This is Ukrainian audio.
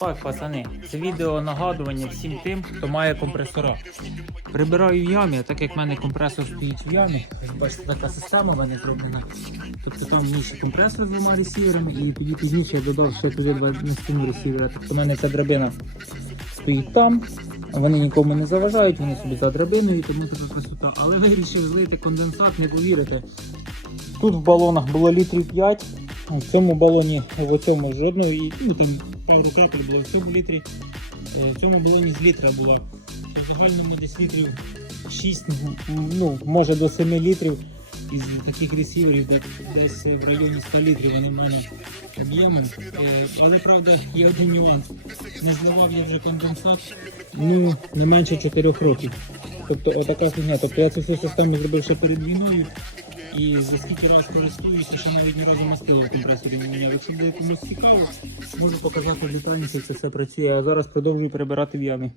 Так, пацани, це відео нагадування всім тим, хто має компресора. Прибираю в ямі, так як в мене компресор стоїть в ямі. Ось Бачите, така система в мене зроблена. Тобто там нижче компресор з двома ресіверами, і тоді пізніше я додав ще туди два наступні ресівери. Тобто в мене ця драбина стоїть там. Вони нікому не заважають, вони собі за драбиною, тому така красота. Але вирішив злити конденсат, не повірите. Тут в балонах було літрів 5, в цьому балоні, в цьому жодного, і ну там капель було в цьому літрі. В цьому балоні з літра було. В загальному десь літрів 6, ну, може до 7 літрів із таких ресіверів, де десь в районі 100 літрів вони в мене об'ємом. Е, Але правда є один нюанс. Не зливав я вже конденсат ну, не менше 4 років. Тобто отака фігня. Тобто я цю всю систему зробив ще перед війною. І за скільки раз користуюся, ще навіть ні разу мастила в компресорі не міняв. Якщо буде комусь цікаво, можу показати детальніше, як це все працює. А зараз продовжую перебирати в ямі.